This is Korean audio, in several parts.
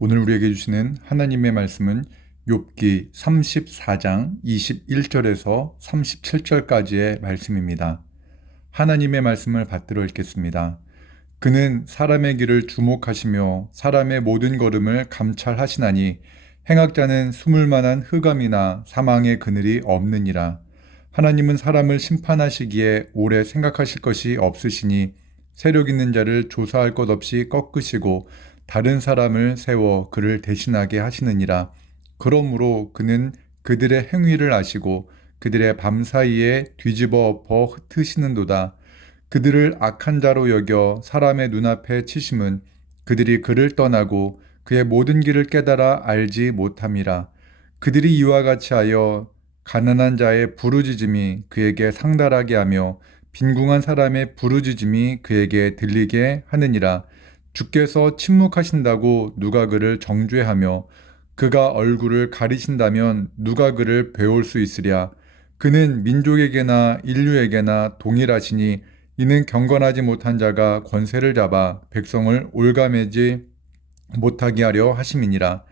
오늘 우리에게 주시는 하나님의 말씀은 욥기 34장 21절에서 37절까지의 말씀입니다. 하나님의 말씀을 받들어 읽겠습니다. 그는 사람의 길을 주목하시며 사람의 모든 걸음을 감찰하시나니 행악자는 숨을 만한 흑암이나 사망의 그늘이 없느니라. 하나님은 사람을 심판하시기에 오래 생각하실 것이 없으시니 세력 있는 자를 조사할 것 없이 꺾으시고 다른 사람을 세워 그를 대신하게 하시느니라. 그러므로 그는 그들의 행위를 아시고 그들의 밤사이에 뒤집어 엎어 흩으시는도다. 그들을 악한 자로 여겨 사람의 눈앞에 치심은 그들이 그를 떠나고 그의 모든 길을 깨달아 알지 못함이라. 그들이 이와 같이 하여 가난한 자의 부르짖음이 그에게 상달하게 하며 빈궁한 사람의 부르짖음이 그에게 들리게 하느니라. 주께서 침묵하신다고 누가 그를 정죄하며 그가 얼굴을 가리신다면 누가 그를 배울 수 있으랴. 그는 민족에게나 인류에게나 동일하시니 이는 경건하지 못한 자가 권세를 잡아 백성을 올가매지 못하게 하려 하심이니라.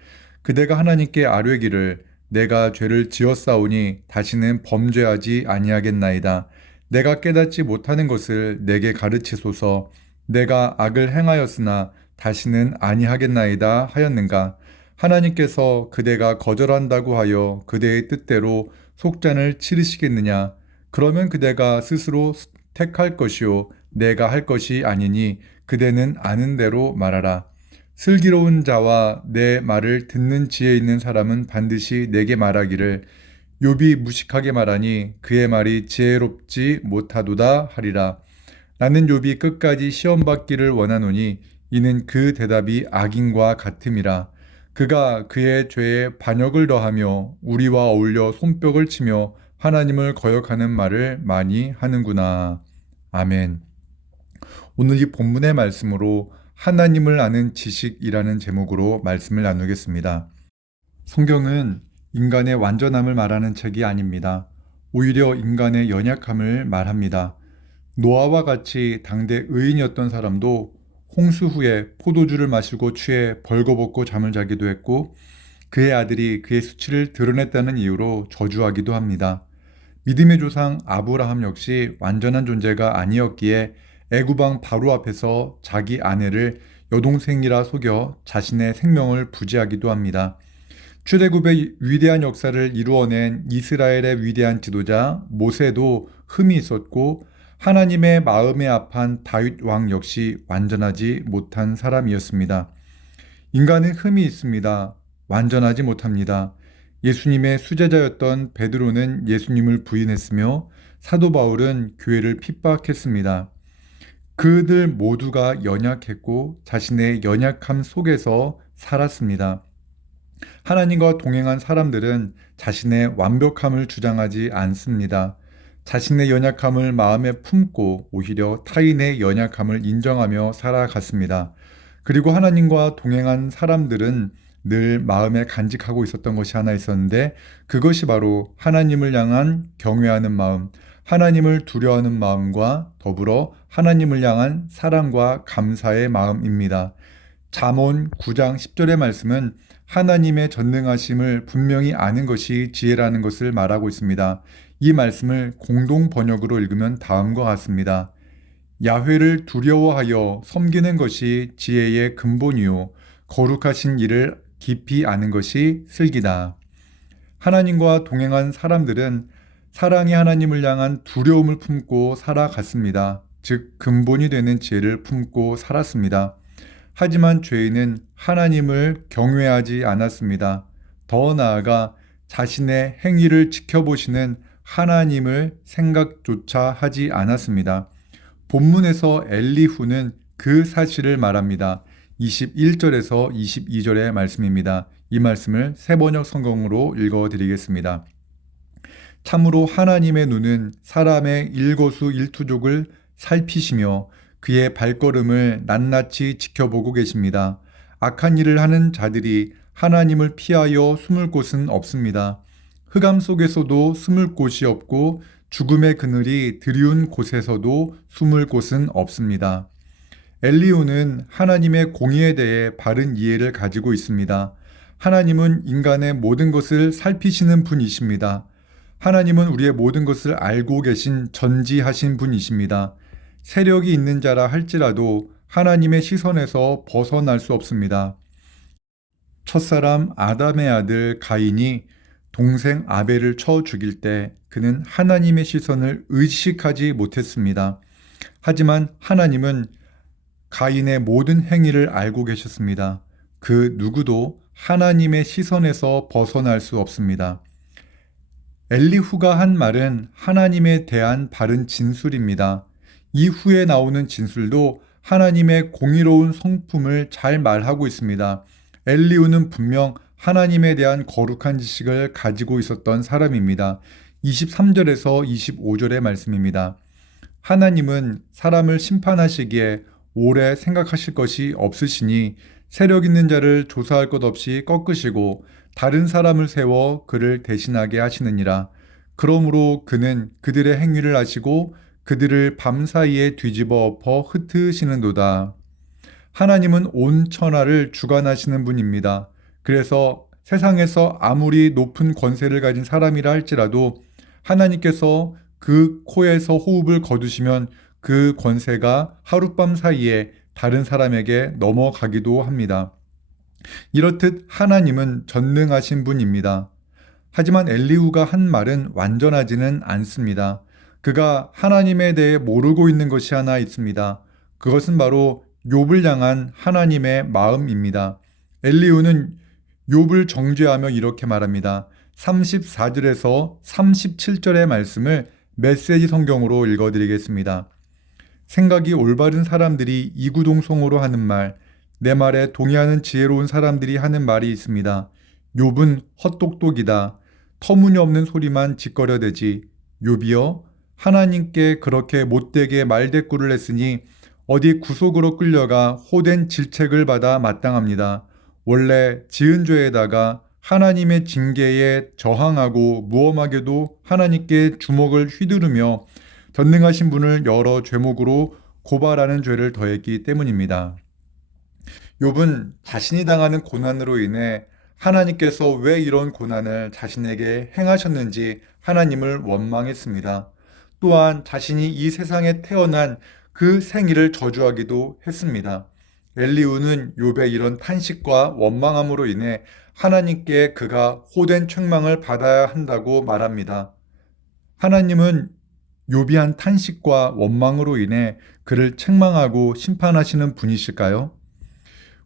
그대가 하나님께 아뢰기를 내가 죄를 지었사오니 다시는 범죄하지 아니하겠나이다. 내가 깨닫지 못하는 것을 내게 가르치소서. 내가 악을 행하였으나 다시는 아니하겠나이다 하였는가. 하나님께서 그대가 거절한다고 하여 그대의 뜻대로 속잔을 치르시겠느냐. 그러면 그대가 스스로 택할 것이요 내가 할 것이 아니니 그대는 아는 대로 말하라. 슬기로운 자와 내 말을 듣는 지혜 있는 사람은 반드시 내게 말하기를 욥이 무식하게 말하니 그의 말이 지혜롭지 못하도다 하리라. 나는 욥이 끝까지 시험받기를 원하노니 이는 그 대답이 악인과 같음이라. 그가 그의 죄에 반역을 더하며 우리와 어울려 손뼉을 치며 하나님을 거역하는 말을 많이 하는구나. 아멘. 오늘 이 본문의 말씀으로 하나님을 아는 지식이라는 제목으로 말씀을 나누겠습니다. 성경은 인간의 완전함을 말하는 책이 아닙니다. 오히려 인간의 연약함을 말합니다. 노아와 같이 당대 의인이었던 사람도 홍수 후에 포도주를 마시고 취해 벌거벗고 잠을 자기도 했고 그의 아들이 그의 수치를 드러냈다는 이유로 저주하기도 합니다. 믿음의 조상 아브라함 역시 완전한 존재가 아니었기에 애굽왕 바로 앞에서 자기 아내를 여동생이라 속여 자신의 생명을 부지하기도 합니다. 출애굽의 위대한 역사를 이루어낸 이스라엘의 위대한 지도자 모세도 흠이 있었고 하나님의 마음에 합한 다윗 왕 역시 완전하지 못한 사람이었습니다. 인간은 흠이 있습니다. 완전하지 못합니다. 예수님의 수제자였던 베드로는 예수님을 부인했으며 사도 바울은 교회를 핍박했습니다. 그들 모두가 연약했고 자신의 연약함 속에서 살았습니다. 하나님과 동행한 사람들은 자신의 완벽함을 주장하지 않습니다. 자신의 연약함을 마음에 품고 오히려 타인의 연약함을 인정하며 살아갔습니다. 그리고 하나님과 동행한 사람들은 늘 마음에 간직하고 있었던 것이 하나 있었는데 그것이 바로 하나님을 향한 경외하는 마음, 하나님을 두려워하는 마음과 더불어 하나님을 향한 사랑과 감사의 마음입니다. 잠언 9장 10절의 말씀은 하나님의 전능하심을 분명히 아는 것이 지혜라는 것을 말하고 있습니다. 이 말씀을 공동 번역으로 읽으면 다음과 같습니다. 야훼를 두려워하여 섬기는 것이 지혜의 근본이요 거룩하신 이를 깊이 아는 것이 슬기다. 하나님과 동행한 사람들은 사랑의 하나님을 향한 두려움을 품고 살아갔습니다. 즉 근본이 되는 지혜를 품고 살았습니다. 하지만 죄인은 하나님을 경외하지 않았습니다. 더 나아가 자신의 행위를 지켜보시는 하나님을 생각조차 하지 않았습니다. 본문에서 엘리후는 그 사실을 말합니다. 21절에서 22절의 말씀입니다. 이 말씀을 새번역 성경으로 읽어드리겠습니다. 참으로 하나님의 눈은 사람의 일거수일투족을 살피시며 그의 발걸음을 낱낱이 지켜보고 계십니다. 악한 일을 하는 자들이 하나님을 피하여 숨을 곳은 없습니다. 흑암 속에서도 숨을 곳이 없고 죽음의 그늘이 드리운 곳에서도 숨을 곳은 없습니다. 엘리후는 하나님의 공의에 대해 바른 이해를 가지고 있습니다. 하나님은 인간의 모든 것을 살피시는 분이십니다. 하나님은 우리의 모든 것을 알고 계신 전지하신 분이십니다. 세력이 있는 자라 할지라도 하나님의 시선에서 벗어날 수 없습니다. 첫사람 아담의 아들 가인이 동생 아벨을 쳐 죽일 때 그는 하나님의 시선을 의식하지 못했습니다. 하지만 하나님은 가인의 모든 행위를 알고 계셨습니다. 그 누구도 하나님의 시선에서 벗어날 수 없습니다. 엘리후가 한 말은 하나님에 대한 바른 진술입니다. 이후에 나오는 진술도 하나님의 공의로운 성품을 잘 말하고 있습니다. 엘리후는 분명 하나님에 대한 거룩한 지식을 가지고 있었던 사람입니다. 23절에서 25절의 말씀입니다. 하나님은 사람을 심판하시기에 오래 생각하실 것이 없으시니 세력 있는 자를 조사할 것 없이 꺾으시고 다른 사람을 세워 그를 대신하게 하시느니라. 그러므로 그는 그들의 행위를 아시고 그들을 밤사이에 뒤집어 엎어 흩으시는도다. 하나님은 온 천하를 주관하시는 분입니다. 그래서 세상에서 아무리 높은 권세를 가진 사람이라 할지라도 하나님께서 그 코에서 호흡을 거두시면 그 권세가 하룻밤 사이에 다른 사람에게 넘어가기도 합니다. 이렇듯 하나님은 전능하신 분입니다. 하지만 엘리후가 한 말은 완전하지는 않습니다. 그가 하나님에 대해 모르고 있는 것이 하나 있습니다. 그것은 바로 욥을 향한 하나님의 마음입니다. 엘리후는 욥을 정죄하며 이렇게 말합니다. 34절에서 37절의 말씀을 메시지 성경으로 읽어드리겠습니다. 생각이 올바른 사람들이 이구동성으로 하는 말, 내 말에 동의하는 지혜로운 사람들이 하는 말이 있습니다. 욥은 헛똑똑이다. 터무니없는 소리만 짓거려대지. 욥이여, 하나님께 그렇게 못되게 말대꾸를 했으니 어디 구속으로 끌려가 호된 질책을 받아 마땅합니다. 원래 지은 죄에다가 하나님의 징계에 저항하고 무엄하게도 하나님께 주먹을 휘두르며 전능하신 분을 여러 죄목으로 고발하는 죄를 더했기 때문입니다. 욥은 자신이 당하는 고난으로 인해 하나님께서 왜 이런 고난을 자신에게 행하셨는지 하나님을 원망했습니다. 또한 자신이 이 세상에 태어난 그 생일을 저주하기도 했습니다. 엘리후는 욥의 이런 탄식과 원망함으로 인해 하나님께 그가 호된 책망을 받아야 한다고 말합니다. 하나님은 욥이 한 탄식과 원망으로 인해 그를 책망하고 심판하시는 분이실까요?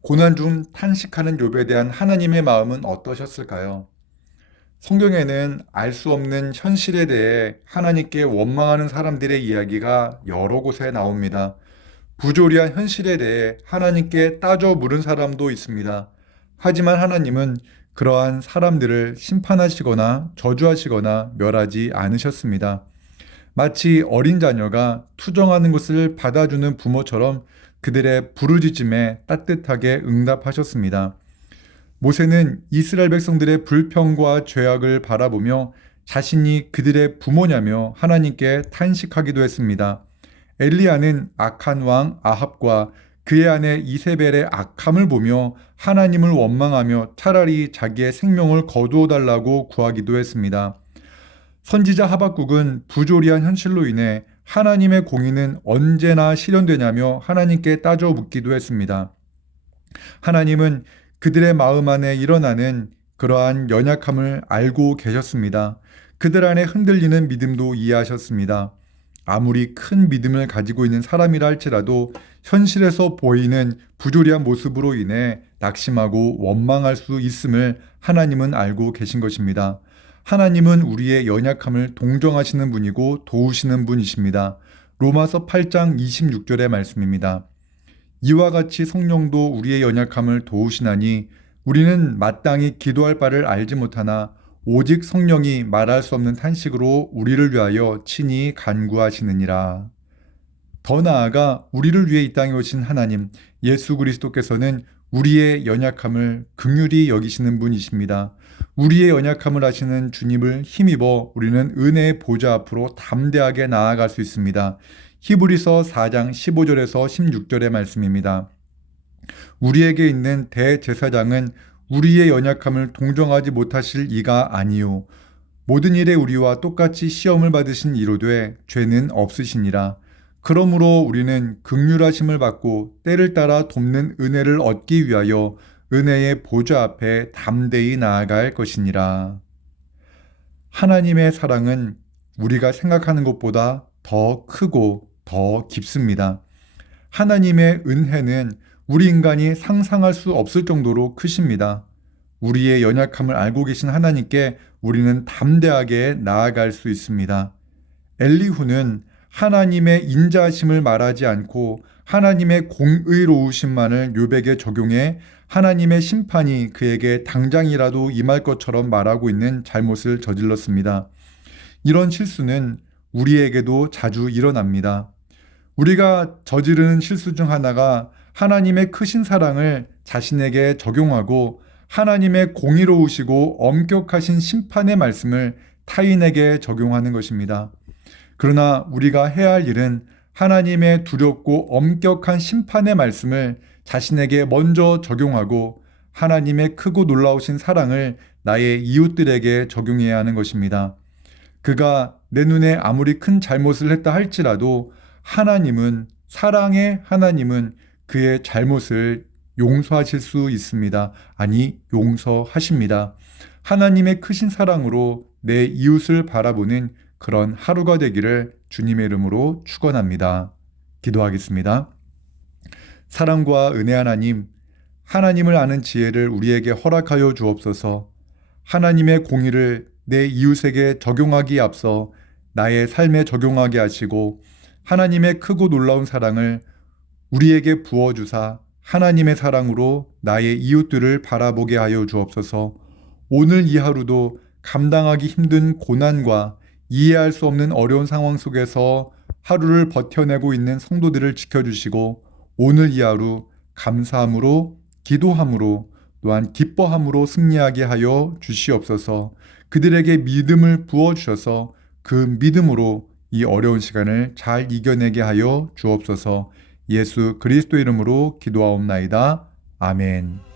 고난 중 탄식하는 욥에 대한 하나님의 마음은 어떠셨을까요? 성경에는 알 수 없는 현실에 대해 하나님께 원망하는 사람들의 이야기가 여러 곳에 나옵니다. 부조리한 현실에 대해 하나님께 따져 물은 사람도 있습니다. 하지만 하나님은 그러한 사람들을 심판하시거나 저주하시거나 멸하지 않으셨습니다. 마치 어린 자녀가 투정하는 것을 받아주는 부모처럼 그들의 부르짖음에 따뜻하게 응답하셨습니다. 모세는 이스라엘 백성들의 불평과 죄악을 바라보며 자신이 그들의 부모냐며 하나님께 탄식하기도 했습니다. 엘리야는 악한 왕 아합과 그의 아내 이세벨의 악함을 보며 하나님을 원망하며 차라리 자기의 생명을 거두어 달라고 구하기도 했습니다. 선지자 하박국은 부조리한 현실로 인해 하나님의 공의는 언제나 실현되냐며 하나님께 따져 묻기도 했습니다. 하나님은 그들의 마음 안에 일어나는 그러한 연약함을 알고 계셨습니다. 그들 안에 흔들리는 믿음도 이해하셨습니다. 아무리 큰 믿음을 가지고 있는 사람이라 할지라도 현실에서 보이는 부조리한 모습으로 인해 낙심하고 원망할 수 있음을 하나님은 알고 계신 것입니다. 하나님은 우리의 연약함을 동정하시는 분이고 도우시는 분이십니다. 로마서 8장 26절의 말씀입니다. 이와 같이 성령도 우리의 연약함을 도우시나니 우리는 마땅히 기도할 바를 알지 못하나 오직 성령이 말할 수 없는 탄식으로 우리를 위하여 친히 간구하시느니라. 더 나아가 우리를 위해 이 땅에 오신 하나님 예수 그리스도께서는 우리의 연약함을 긍휼히 여기시는 분이십니다. 우리의 연약함을 아시는 주님을 힘입어 우리는 은혜의 보좌 앞으로 담대하게 나아갈 수 있습니다. 히브리서 4장 15절에서 16절의 말씀입니다. 우리에게 있는 대제사장은 우리의 연약함을 동정하지 못하실 이가 아니요 모든 일에 우리와 똑같이 시험을 받으신 이로되 죄는 없으시니라. 그러므로 우리는 긍휼하심을 받고 때를 따라 돕는 은혜를 얻기 위하여 은혜의 보좌 앞에 담대히 나아갈 것이니라. 하나님의 사랑은 우리가 생각하는 것보다 더 크고 더 깊습니다. 하나님의 은혜는 우리 인간이 상상할 수 없을 정도로 크십니다. 우리의 연약함을 알고 계신 하나님께 우리는 담대하게 나아갈 수 있습니다. 엘리후는 하나님의 인자하심을 말하지 않고 하나님의 공의로우심만을 욥에게 적용해 하나님의 심판이 그에게 당장이라도 임할 것처럼 말하고 있는 잘못을 저질렀습니다. 이런 실수는 우리에게도 자주 일어납니다. 우리가 저지르는 실수 중 하나가 하나님의 크신 사랑을 자신에게 적용하고 하나님의 공의로우시고 엄격하신 심판의 말씀을 타인에게 적용하는 것입니다. 그러나 우리가 해야 할 일은 하나님의 두렵고 엄격한 심판의 말씀을 자신에게 먼저 적용하고 하나님의 크고 놀라우신 사랑을 나의 이웃들에게 적용해야 하는 것입니다. 그가 내 눈에 아무리 큰 잘못을 했다 할지라도 하나님은, 사랑의 하나님은 그의 잘못을 용서하실 수 있습니다. 아니, 용서하십니다. 하나님의 크신 사랑으로 내 이웃을 바라보는 그런 하루가 되기를 주님의 이름으로 축원합니다. 기도하겠습니다. 사랑과 은혜 하나님, 하나님을 아는 지혜를 우리에게 허락하여 주옵소서. 하나님의 공의를 내 이웃에게 적용하기에 앞서 나의 삶에 적용하게 하시고 하나님의 크고 놀라운 사랑을 우리에게 부어주사 하나님의 사랑으로 나의 이웃들을 바라보게 하여 주옵소서. 오늘 이 하루도 감당하기 힘든 고난과 이해할 수 없는 어려운 상황 속에서 하루를 버텨내고 있는 성도들을 지켜주시고 오늘 이 하루 감사함으로, 기도함으로, 또한 기뻐함으로 승리하게 하여 주시옵소서. 그들에게 믿음을 부어주셔서 그 믿음으로 이 어려운 시간을 잘 이겨내게 하여 주옵소서. 예수 그리스도 이름으로 기도하옵나이다. 아멘.